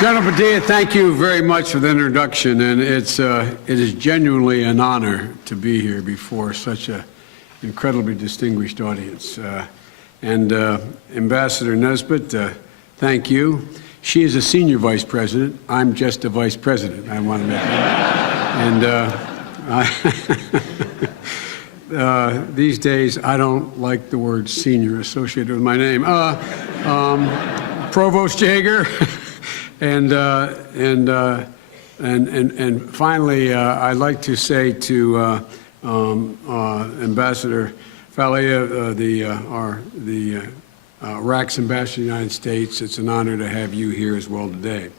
General Padilla, thank you very much for the introduction, and it is genuinely an honor to be here before such an incredibly distinguished audience. Ambassador Nesbitt, thank you. She is a senior vice president. I'm just a vice president. I want to make that. And these days, I don't like the word senior associated with my name. Provost Jaeger. And finally, I'd like to say to Ambassador Falia, the Iraq's ambassador to the United States, it's an honor to have you here as well today.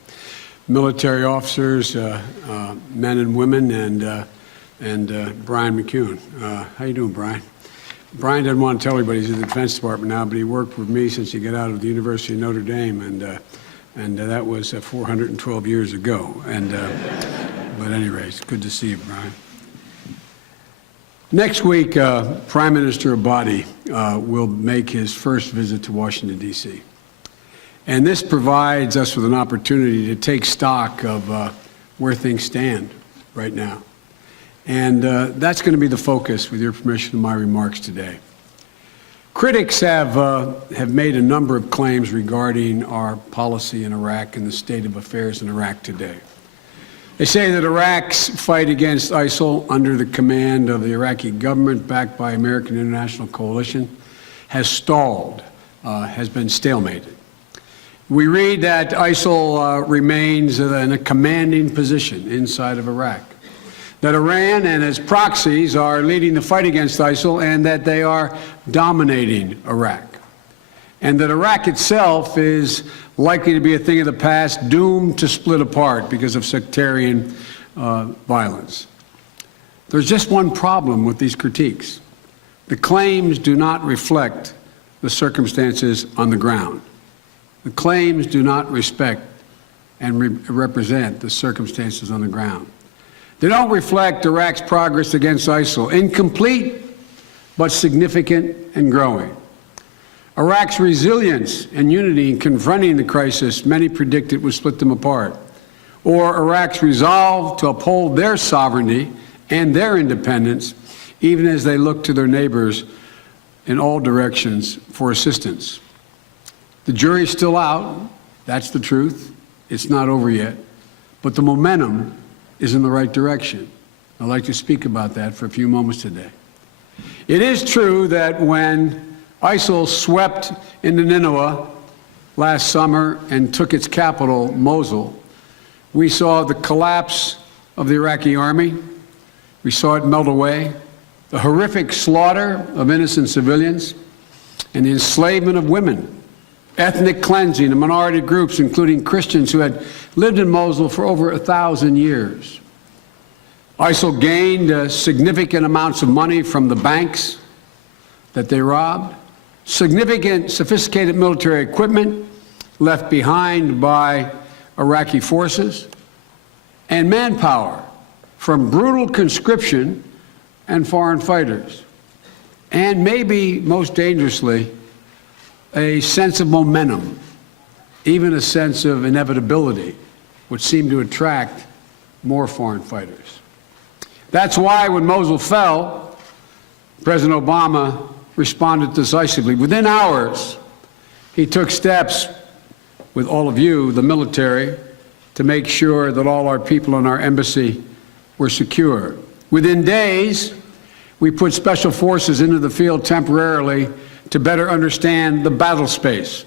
Military officers, men and women, and Brian McCune. How you doing, Brian? Brian doesn't want to tell everybody he's in the Defense Department now, but he worked with me since he got out of the University of Notre Dame, and that was 412 years ago. But anyway, it's good to see you, Brian. Next week, Prime Minister al-Abadi will make his first visit to Washington, D.C. And this provides us with an opportunity to take stock of where things stand right now. And that's going to be the focus, with your permission, of my remarks today. Critics have made a number of claims regarding our policy in Iraq and the state of affairs in Iraq today. They say that Iraq's fight against ISIL under the command of the Iraqi government, backed by American international coalition, has stalled, has been stalemated. We read that ISIL remains in a commanding position inside of Iraq, that Iran and its proxies are leading the fight against ISIL, and that they are dominating Iraq, and that Iraq itself is likely to be a thing of the past, doomed to split apart because of sectarian violence. There's just one problem with these critiques. The claims do not reflect the circumstances on the ground. The claims do not respect and represent the circumstances on the ground. They don't reflect Iraq's progress against ISIL, incomplete but significant and growing. Iraq's resilience and unity in confronting the crisis many predicted would split them apart, or Iraq's resolve to uphold their sovereignty and their independence, even as they look to their neighbors in all directions for assistance. The jury's still out. That's the truth. It's not over yet. But the momentum is in the right direction. I'd like to speak about that for a few moments today. It is true that when ISIL swept into Nineveh last summer and took its capital, Mosul, we saw the collapse of the Iraqi army. We saw it melt away, the horrific slaughter of innocent civilians, and the enslavement of women, ethnic cleansing of minority groups, including Christians who had lived in Mosul for over 1,000 years. ISIL gained significant amounts of money from the banks that they robbed, significant sophisticated military equipment left behind by Iraqi forces, and manpower from brutal conscription and foreign fighters. And maybe most dangerously, a sense of momentum, even a sense of inevitability, which seemed to attract more foreign fighters. That's why when Mosul fell, President Obama responded decisively. Within hours, he took steps with all of you, the military, to make sure that all our people in our embassy were secure. Within days, we put special forces into the field temporarily to better understand the battle space.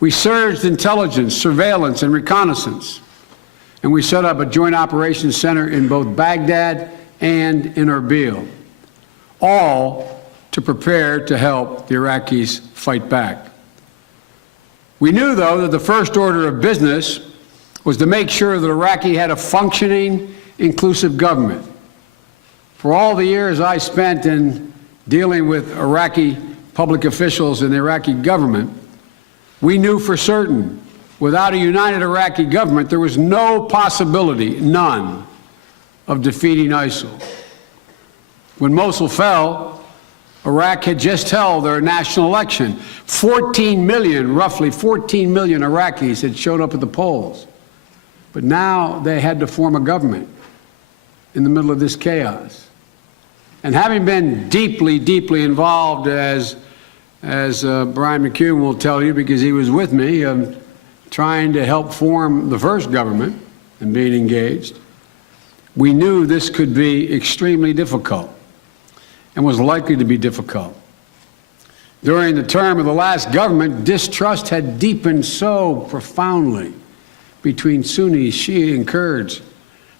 We surged intelligence, surveillance, and reconnaissance, and we set up a joint operations center in both Baghdad and in Erbil, all to prepare to help the Iraqis fight back. We knew, though, that the first order of business was to make sure that Iraqi had a functioning, inclusive government. For all the years I spent in dealing with Iraqi public officials in the Iraqi government, we knew for certain, without a united Iraqi government, there was no possibility, none, of defeating ISIL. When Mosul fell, Iraq had just held their national election. 14 million, roughly 14 million Iraqis had showed up at the polls. But now they had to form a government in the middle of this chaos. And having been deeply, deeply involved, as Brian McCune will tell you because he was with me, trying to help form the first government and being engaged, we knew this could be extremely difficult and was likely to be difficult. During the term of the last government, distrust had deepened so profoundly between Sunnis, Shia, and Kurds,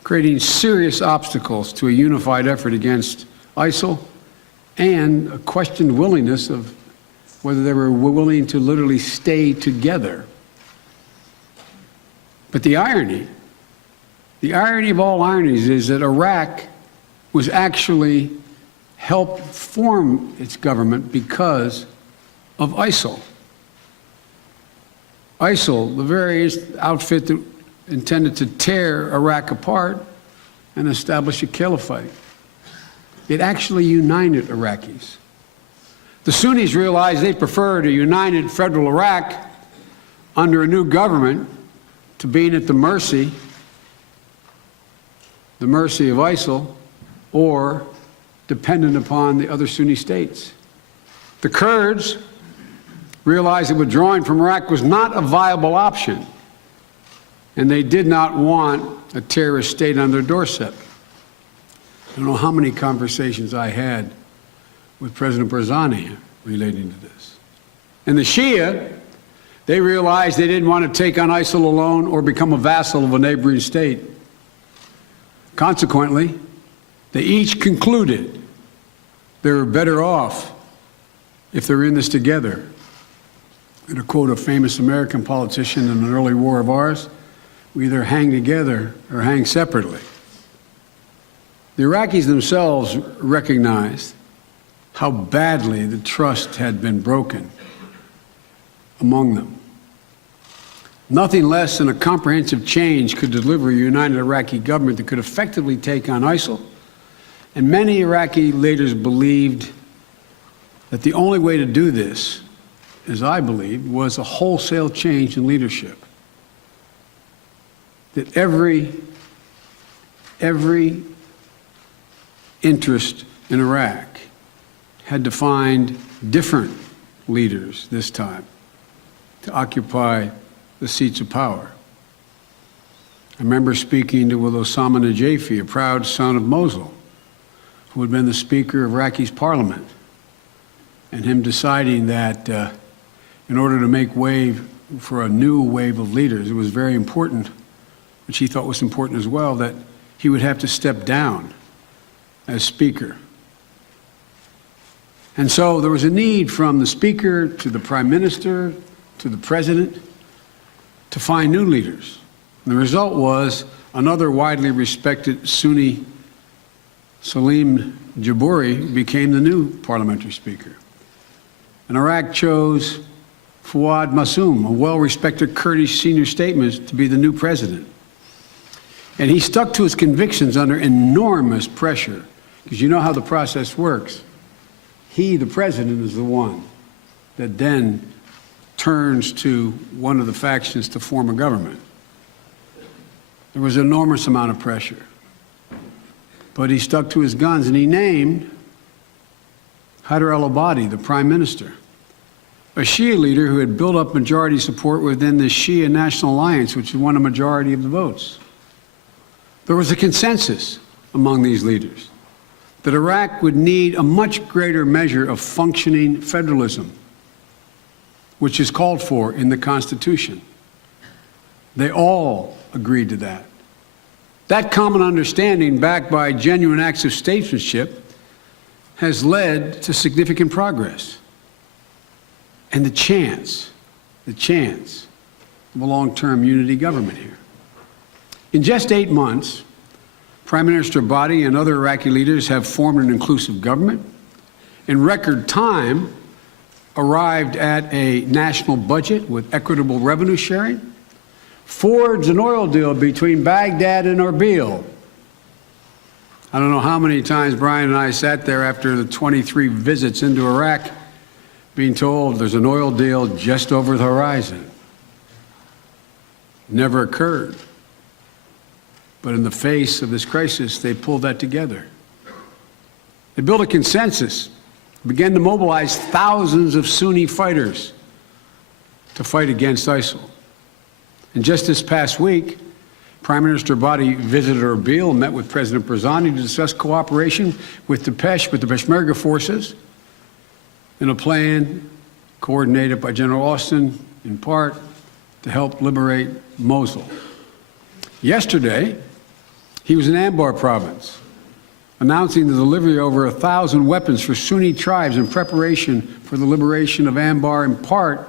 creating serious obstacles to a unified effort against ISIL and a questioned willingness of whether they were willing to literally stay together. But the irony of all ironies is that Iraq was actually helped form its government because of ISIL. ISIL, the very outfit that intended to tear Iraq apart and establish a caliphate. It actually united Iraqis. The Sunnis realized they preferred a united federal Iraq under a new government to being at the mercy of ISIL or dependent upon the other Sunni states. The Kurds realized that withdrawing from Iraq was not a viable option, and they did not want a terrorist state on their doorstep. I don't know how many conversations I had with President Barzani relating to this. And the Shia, they realized they didn't want to take on ISIL alone or become a vassal of a neighboring state. Consequently, they each concluded they were better off if they're in this together. And to quote a famous American politician in an early war of ours, we either hang together or hang separately. The Iraqis themselves recognized how badly the trust had been broken among them. Nothing less than a comprehensive change could deliver a united Iraqi government that could effectively take on ISIL. And many Iraqi leaders believed that the only way to do this, as I believed, was a wholesale change in leadership. That every interest in Iraq had to find different leaders this time to occupy the seats of power. I remember speaking with Osama Najafi, a proud son of Mosul, who had been the Speaker of Iraqi's parliament, and him deciding that in order to make way for a new wave of leaders, it was very important, which he thought was important as well, that he would have to step down as Speaker. And so there was a need from the Speaker to the Prime Minister to the President to find new leaders. And the result was another widely respected Sunni, Salim Jabouri, became the new parliamentary Speaker. And Iraq chose Fuad Massoum, a well-respected Kurdish senior statesman, to be the new president. And he stuck to his convictions under enormous pressure, because you know how the process works. He, the president, is the one that then turns to one of the factions to form a government. There was an enormous amount of pressure. But he stuck to his guns, and he named Haider al-Abadi, the prime minister, a Shia leader who had built up majority support within the Shia National Alliance, which won a majority of the votes. There was a consensus among these leaders that Iraq would need a much greater measure of functioning federalism, which is called for in the Constitution. They all agreed to that. That common understanding, backed by genuine acts of statesmanship, has led to significant progress and the chance of a long-term unity government here. In just 8 months, Prime Minister Abadi and other Iraqi leaders have formed an inclusive government, in record time arrived at a national budget with equitable revenue sharing, forged an oil deal between Baghdad and Erbil. I don't know how many times Brian and I sat there after the 23 visits into Iraq being told there's an oil deal just over the horizon. Never occurred. But in the face of this crisis, they pulled that together. They built a consensus, began to mobilize thousands of Sunni fighters to fight against ISIL. And just this past week, Prime Minister al-Abadi visited Erbil and met with President Barzani to discuss cooperation with the Peshmerga forces in a plan coordinated by General Austin, in part, to help liberate Mosul. Yesterday, he was in Anbar province, announcing the delivery of over 1,000 weapons for Sunni tribes in preparation for the liberation of Anbar, in part,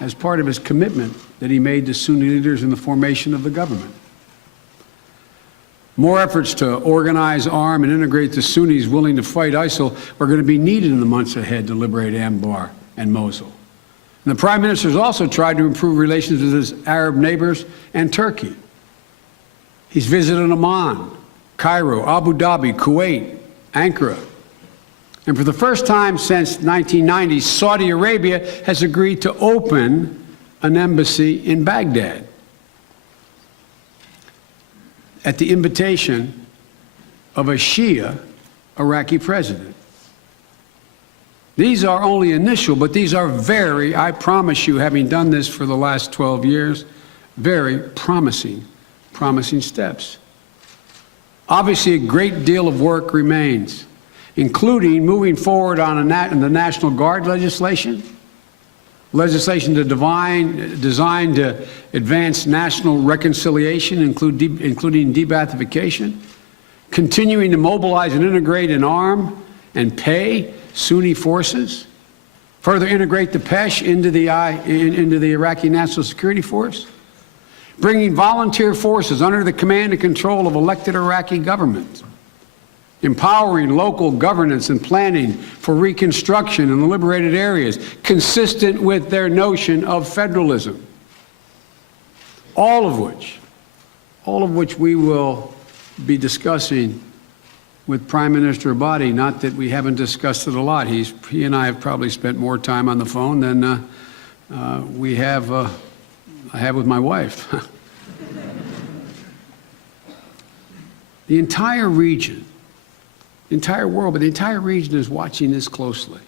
as part of his commitment that he made to Sunni leaders in the formation of the government. More efforts to organize, arm, and integrate the Sunnis willing to fight ISIL are going to be needed in the months ahead to liberate Anbar and Mosul. And the Prime Minister has also tried to improve relations with his Arab neighbors and Turkey. He's visited Amman, Cairo, Abu Dhabi, Kuwait, Ankara. And for the first time since 1990, Saudi Arabia has agreed to open an embassy in Baghdad at the invitation of a Shia Iraqi president. These are only initial, but these are very, I promise you, having done this for the last 12 years, very promising steps. Obviously, a great deal of work remains, including moving forward on the National Guard legislation designed to advance national reconciliation, including de-Baathification, continuing to mobilize and integrate and arm and pay Sunni forces, further integrate the Pesh into the Iraqi National Security Force, bringing volunteer forces under the command and control of elected Iraqi government, empowering local governance and planning for reconstruction in the liberated areas, consistent with their notion of federalism. All of which we will be discussing with Prime Minister al-Abadi. Not that we haven't discussed it a lot. He and I have probably spent more time on the phone than I have with my wife. The entire region, the entire world, but the entire region is watching this closely.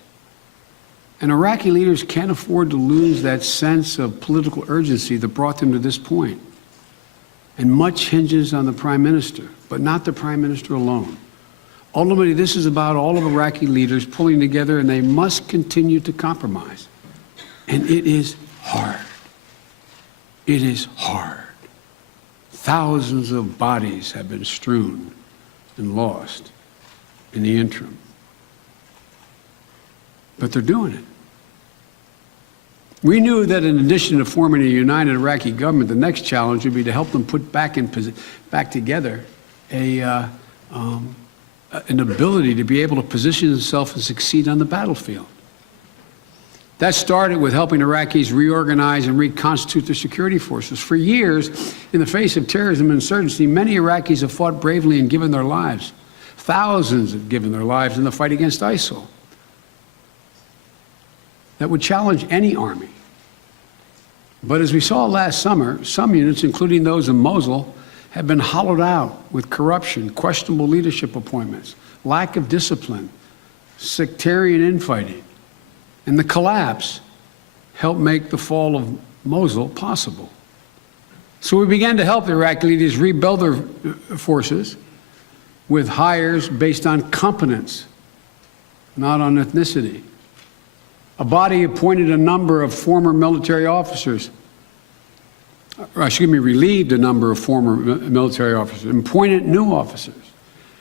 And Iraqi leaders can't afford to lose that sense of political urgency that brought them to this point. And much hinges on the Prime Minister, but not the Prime Minister alone. Ultimately, this is about all of Iraqi leaders pulling together, and they must continue to compromise. And it is hard. It is hard. Thousands of bodies have been strewn and lost in the interim. But they're doing it. We knew that in addition to forming a united Iraqi government, the next challenge would be to help them put back together an ability to be able to position themselves and succeed on the battlefield. That started with helping Iraqis reorganize and reconstitute their security forces. For years, in the face of terrorism and insurgency, many Iraqis have fought bravely and given their lives. Thousands have given their lives in the fight against ISIL. That would challenge any army. But as we saw last summer, some units, including those in Mosul, have been hollowed out with corruption, questionable leadership appointments, lack of discipline, sectarian infighting. And the collapse helped make the fall of Mosul possible. So we began to help the Iraqi leaders rebuild their forces with hires based on competence, not on ethnicity. al-Abadi appointed a number of former military officers, relieved a number of former military officers, and appointed new officers.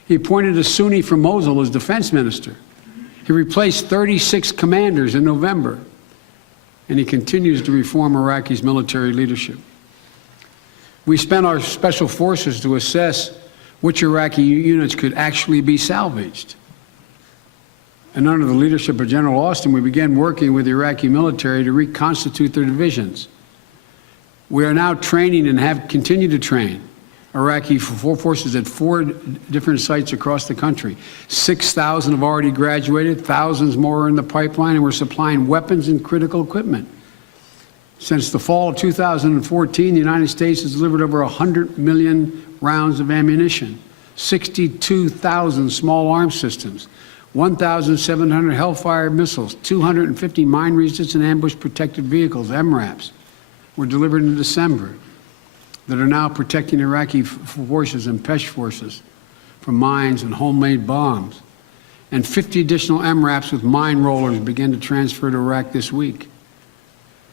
He appointed a Sunni from Mosul as defense minister. He replaced 36 commanders in November, and he continues to reform Iraqi's military leadership. We spent our special forces to assess which Iraqi units could actually be salvaged. And under the leadership of General Austin, we began working with the Iraqi military to reconstitute their divisions. We are now training and have continued to train Iraqi forces at 4 different sites across the country. 6,000 have already graduated, thousands more are in the pipeline, and we're supplying weapons and critical equipment. Since the fall of 2014, the United States has delivered over 100 million rounds of ammunition, 62,000 small arms systems, 1,700 Hellfire missiles, 250 mine-resistant ambush-protected vehicles, MRAPs, were delivered in December that are now protecting Iraqi forces and Pesh forces from mines and homemade bombs. And 50 additional MRAPs with mine rollers began to transfer to Iraq this week.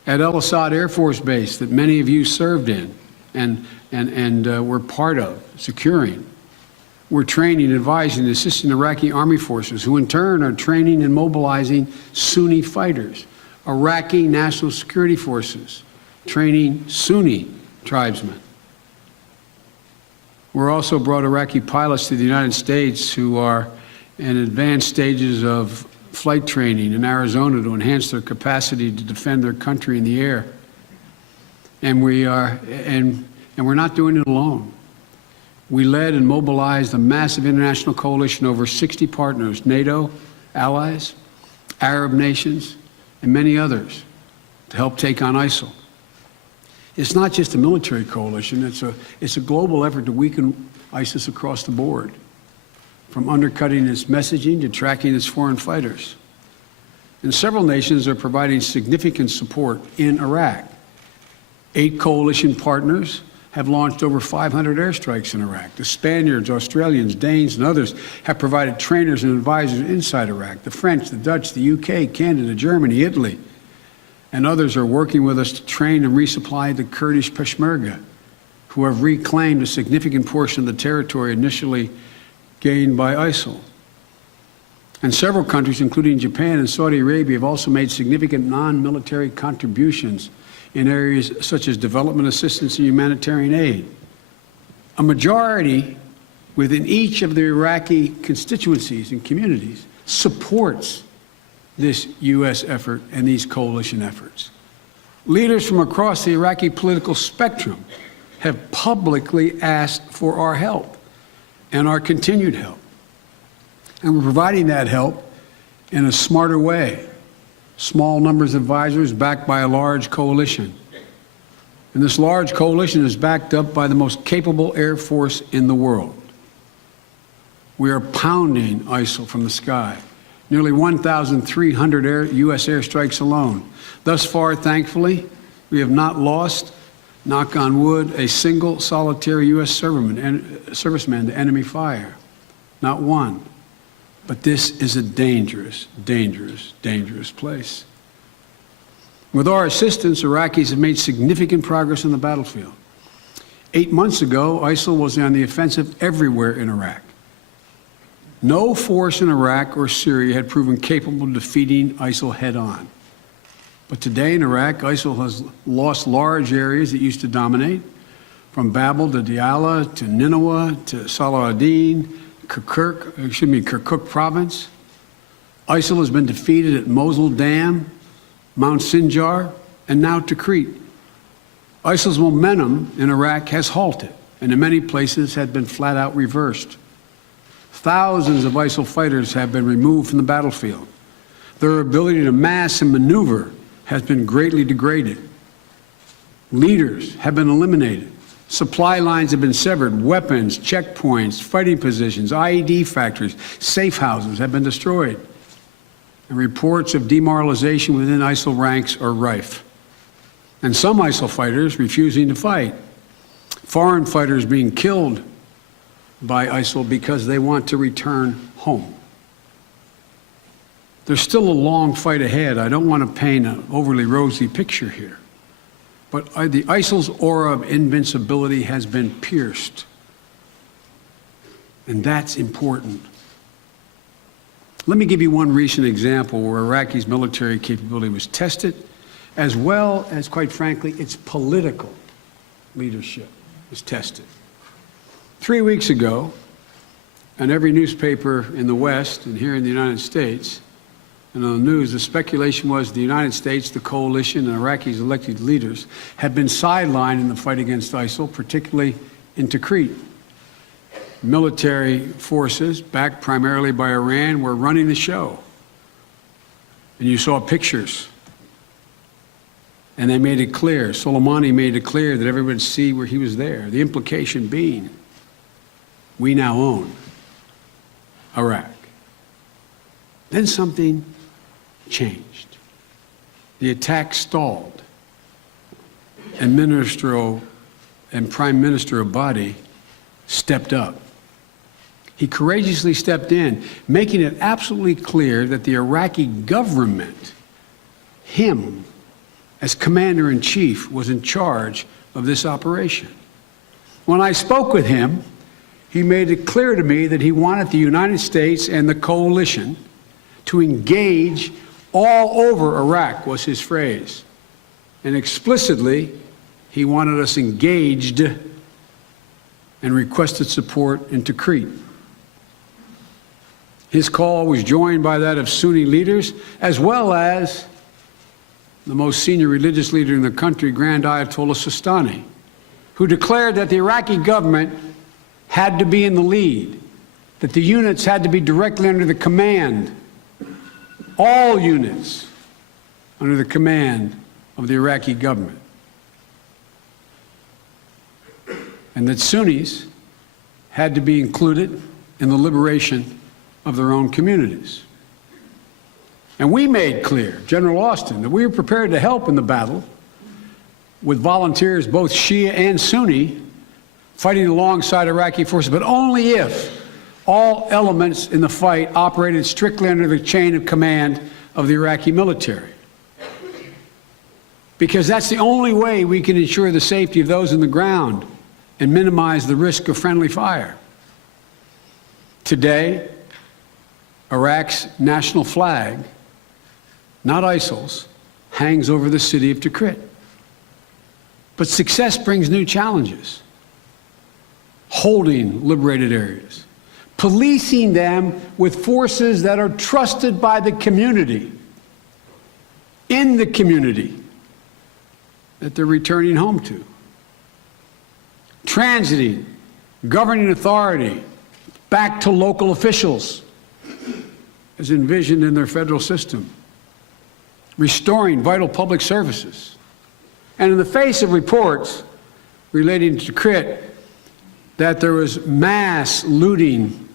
At al-Assad Air Force Base that many of you served in and were part of securing, we're training, advising, and assisting Iraqi army forces, who in turn are training and mobilizing Sunni fighters, Iraqi national security forces, training Sunni tribesmen. We're also brought Iraqi pilots to the United States who are in advanced stages of flight training in Arizona to enhance their capacity to defend their country in the air. And we're not doing it alone. We led and mobilized a massive international coalition of over 60 partners, NATO, allies, Arab nations, and many others to help take on ISIL. It's not just a military coalition, it's a global effort to weaken ISIS across the board, from undercutting its messaging to tracking its foreign fighters. And several nations are providing significant support in Iraq. 8 coalition partners have launched over 500 airstrikes in Iraq. The Spaniards, Australians, Danes, and others have provided trainers and advisors inside Iraq. The French, the Dutch, the UK, Canada, Germany, Italy, and others are working with us to train and resupply the Kurdish Peshmerga, who have reclaimed a significant portion of the territory initially gained by ISIL. And several countries, including Japan and Saudi Arabia, have also made significant non-military contributions in areas such as development assistance and humanitarian aid. A majority within each of the Iraqi constituencies and communities supports this U.S. effort and these coalition efforts. Leaders from across the Iraqi political spectrum have publicly asked for our help and our continued help. And we're providing that help in a smarter way. Small numbers of advisors backed by a large coalition. And this large coalition is backed up by the most capable air force in the world. We are pounding ISIL from the sky. Nearly 1,300 U.S. airstrikes alone. Thus far, thankfully, we have not lost, knock on wood, a single solitary U.S. serviceman to enemy fire. Not one. But this is a dangerous, dangerous, dangerous place. With our assistance, Iraqis have made significant progress on the battlefield. 8 months ago, ISIL was on the offensive everywhere in Iraq. No force in Iraq or Syria had proven capable of defeating ISIL head-on. But today in Iraq, ISIL has lost large areas that used to dominate, from Babel to Diyala to Nineveh to Salah-ad-Din, Kirkuk province. ISIL has been defeated at Mosul Dam, Mount Sinjar, and now Tikrit. ISIL's momentum in Iraq has halted, and in many places had been flat-out reversed. Thousands of ISIL fighters have been removed from the battlefield. Their ability to mass and maneuver has been greatly degraded. Leaders have been eliminated. Supply lines have been severed. Weapons, checkpoints, fighting positions, IED factories, safe houses have been destroyed. And reports of demoralization within ISIL ranks are rife. And some ISIL fighters refusing to fight. Foreign fighters being killed by ISIL because they want to return home. There's still a long fight ahead. I don't want to paint an overly rosy picture here. But the ISIL's aura of invincibility has been pierced. And that's important. Let me give you one recent example where Iraqi's military capability was tested, as well as, quite frankly, its political leadership was tested. 3 weeks ago, on every newspaper in the West and here in the United States, and on the news, the speculation was the United States, the coalition, and Iraqi's elected leaders had been sidelined in the fight against ISIL, particularly in Tikrit. Military forces, backed primarily by Iran, were running the show. And you saw pictures. And they made it clear, Soleimani made it clear that everybody would see where he was there. The implication being, we now own Iraq. Then something changed. The attack stalled, and Prime Minister al-Abadi stepped up. He courageously stepped in, making it absolutely clear that the Iraqi government, him as commander-in-chief, was in charge of this operation. When I spoke with him, he made it clear to me that he wanted the United States and the coalition to engage all over Iraq, was his phrase. And explicitly, he wanted us engaged and requested support in Tikrit. His call was joined by that of Sunni leaders, as well as the most senior religious leader in the country, Grand Ayatollah Sistani, who declared that the Iraqi government had to be in the lead, that the units had to be directly under the command, all units under the command of the Iraqi government, and that Sunnis had to be included in the liberation of their own communities. And we made clear, General Austin, that we were prepared to help in the battle with volunteers, both Shia and Sunni, fighting alongside Iraqi forces, but only if all elements in the fight operated strictly under the chain of command of the Iraqi military. Because that's the only way we can ensure the safety of those on the ground and minimize the risk of friendly fire. Today, Iraq's national flag, not ISIL's, hangs over the city of Tikrit. But success brings new challenges. Holding liberated areas, policing them with forces that are trusted by the community, in the community that they're returning home to. Transiting governing authority back to local officials as envisioned in their federal system. Restoring vital public services. And in the face of reports relating to Tikrit that there was mass looting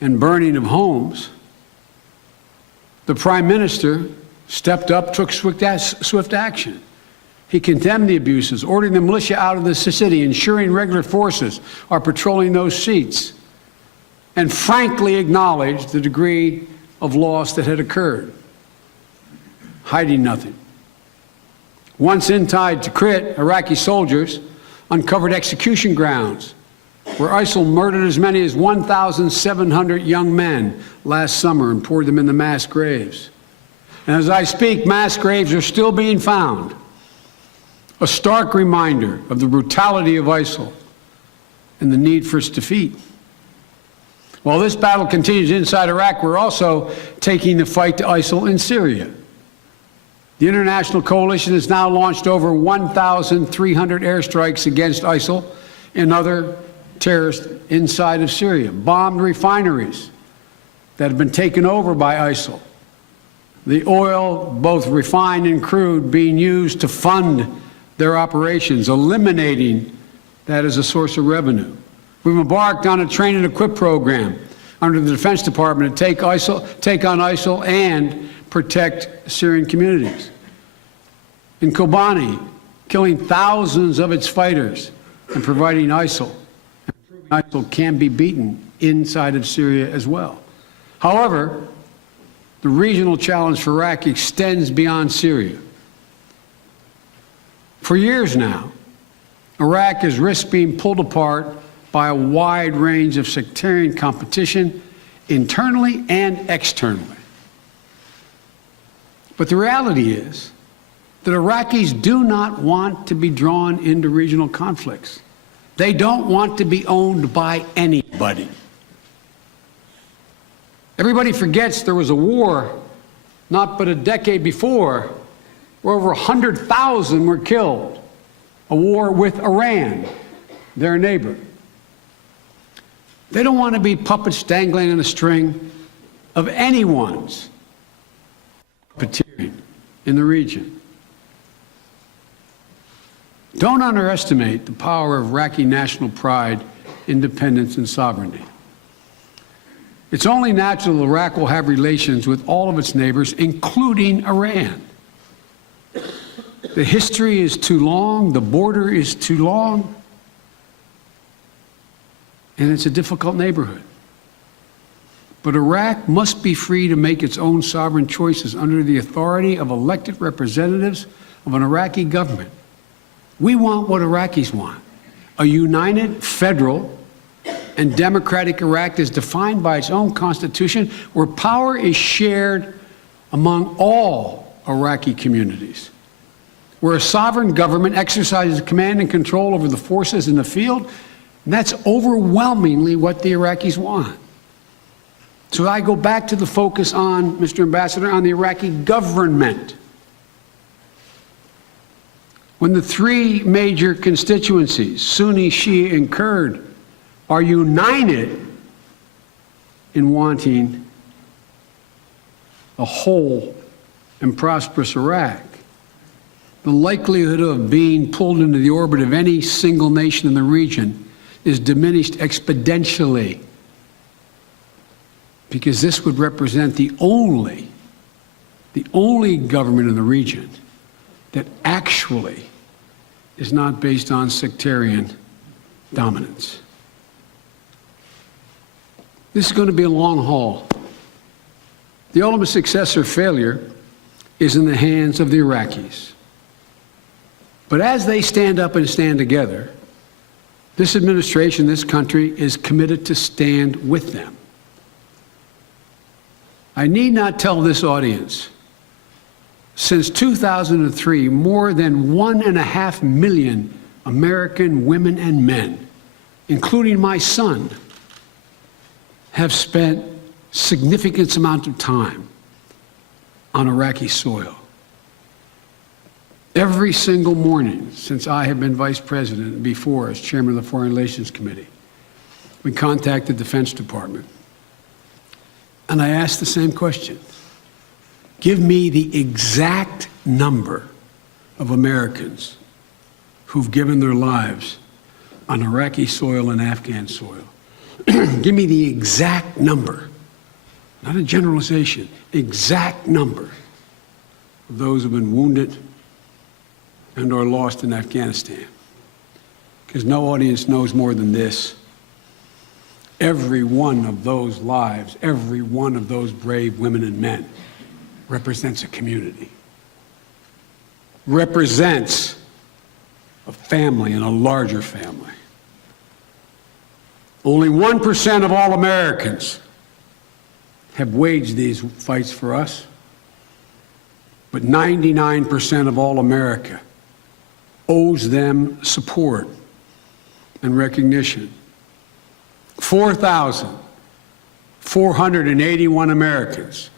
and burning of homes, the Prime Minister stepped up, took swift action. He condemned the abuses, ordering the militia out of the city, ensuring regular forces are patrolling those seats, and frankly acknowledged the degree of loss that had occurred, hiding nothing. Once inside Tikrit, Iraqi soldiers uncovered execution grounds where ISIL murdered as many as 1,700 young men last summer and poured them into mass graves. And as I speak, mass graves are still being found. A stark reminder of the brutality of ISIL and the need for its defeat. While this battle continues inside Iraq, we're also taking the fight to ISIL in Syria. The international coalition has now launched over 1,300 airstrikes against ISIL and other terrorists inside of Syria, bombed refineries that have been taken over by ISIL, the oil, both refined and crude, being used to fund their operations, eliminating that as a source of revenue. We've embarked on a train and equip program under the Defense Department to take on ISIL and protect Syrian communities. In Kobani, killing thousands of its fighters and providing ISIL. ISIL can be beaten inside of Syria as well. However, the regional challenge for Iraq extends beyond Syria. For years now, Iraq has risked being pulled apart by a wide range of sectarian competition, internally and externally. But the reality is that Iraqis do not want to be drawn into regional conflicts. They don't want to be owned by anybody. Everybody forgets there was a war not but a decade before where over 100,000 were killed. A war with Iran, their neighbor. They don't want to be puppets dangling on a string of anyone's puppeteering in the region. Don't underestimate the power of Iraqi national pride, independence, and sovereignty. It's only natural Iraq will have relations with all of its neighbors, including Iran. The history is too long, the border is too long, and it's a difficult neighborhood. But Iraq must be free to make its own sovereign choices under the authority of elected representatives of an Iraqi government. We want what Iraqis want: a united, federal, and democratic Iraq is defined by its own constitution, where power is shared among all Iraqi communities, where a sovereign government exercises command and control over the forces in the field, and that's overwhelmingly what the Iraqis want. So I go back to the focus on, Mr. Ambassador, on the Iraqi government. When the three major constituencies, Sunni, Shia, and Kurd, are united in wanting a whole and prosperous Iraq, the likelihood of being pulled into the orbit of any single nation in the region is diminished exponentially, because this would represent the only government in the region that actually is not based on sectarian dominance. This is going to be a long haul. The ultimate success or failure is in the hands of the Iraqis. But as they stand up and stand together, this administration, this country, is committed to stand with them. I need not tell this audience, since 2003, more than 1.5 million American women and men, including my son, have spent significant amount of time on Iraqi soil. Every single morning since I have been vice president and before as chairman of the Foreign Relations Committee, we contact the Defense Department. And I asked the same question. Give me the exact number of Americans who've given their lives on Iraqi soil and Afghan soil. Give me the exact number, not a generalization, exact number of those who've been wounded and or lost in Afghanistan. Because no audience knows more than this. Every one of those lives, every one of those brave women and men represents a community, represents a family and a larger family. Only 1% of all Americans have waged these fights for us, but 99% of all America owes them support and recognition. 4,481 Americans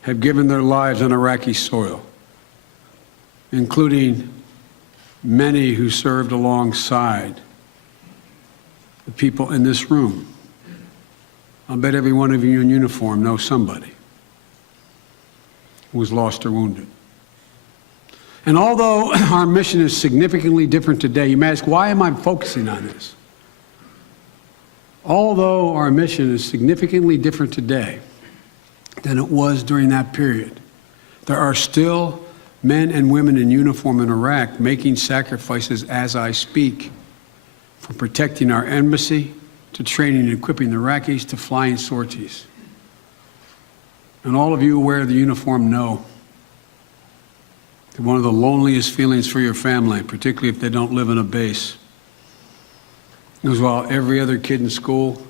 have given their lives on Iraqi soil, including many who served alongside the people in this room. I'll bet every one of you in uniform knows somebody who was lost or wounded. And although our mission is significantly different today, you may ask, why am I focusing on this? Although our mission is significantly different today than it was during that period, there are still men and women in uniform in Iraq making sacrifices as I speak, from protecting our embassy to training and equipping the Iraqis to flying sorties. And all of you who wear the uniform know that one of the loneliest feelings for your family, particularly if they don't live in a base, is while every other kid in school,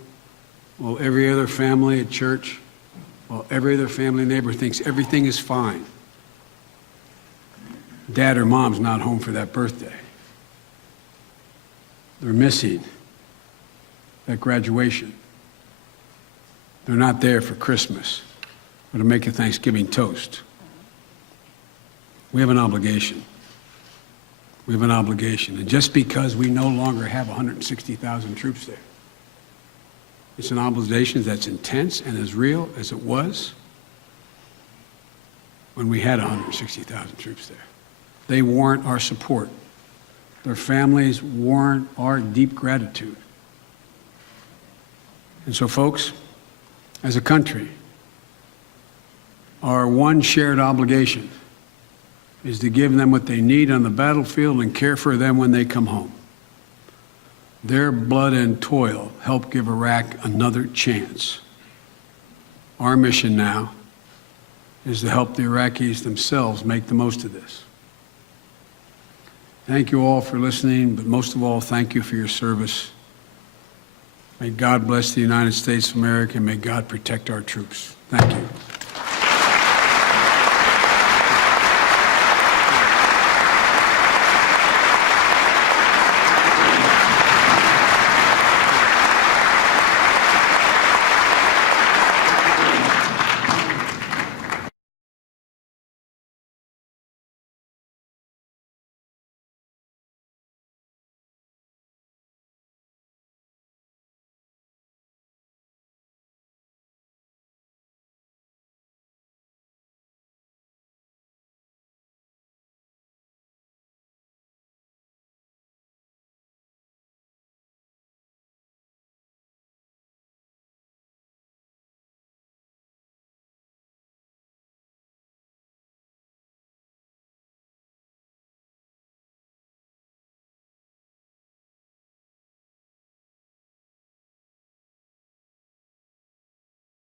while every other family at church, while every other family neighbor thinks everything is fine, dad or mom's not home for that birthday. They're missing that graduation. They're not there for Christmas or to make a Thanksgiving toast. We have an obligation. We have an obligation. And just because we no longer have 160,000 troops there, it's an obligation that's intense and as real as it was when we had 160,000 troops there. They warrant our support. their families warrant our deep gratitude. And so, folks, as a country, our one shared obligation is to give them what they need on the battlefield and care for them when they come home. Their blood and toil help give Iraq another chance. Our mission now is to help the Iraqis themselves make the most of this. Thank you all for listening, but most of all, thank you for your service. May God bless the United States of America, and may God protect our troops. Thank you.